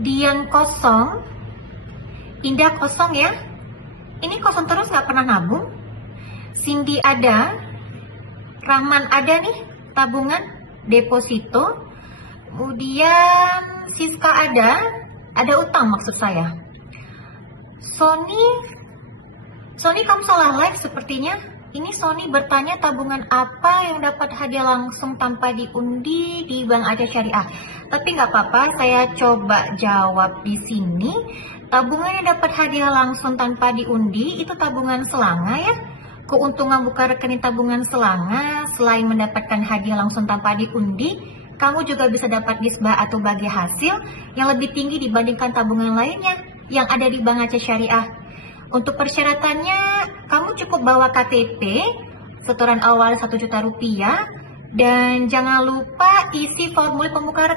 Dian kosong, Indah kosong ya. Ini kosong terus nggak pernah nabung. Cindy ada, Rahman ada nih, tabungan, deposito. Kemudian Siska ada utang maksud saya. Sony kamu salah live sepertinya. Ini Sony bertanya tabungan apa yang dapat hadiah langsung tanpa diundi di Bank Aceh Syariah. Tapi nggak apa-apa, saya coba jawab di sini. Tabungan yang dapat hadiah langsung tanpa diundi itu tabungan selanga ya. Keuntungan buka rekening tabungan selanga selain mendapatkan hadiah langsung tanpa diundi, kamu juga bisa dapat disbah atau bagi hasil yang lebih tinggi dibandingkan tabungan lainnya yang ada di Bank Aceh Syariah. Untuk persyaratannya, kamu cukup bawa KTP, setoran awal 1 juta rupiah, dan jangan lupa isi formulir pembuka rekening.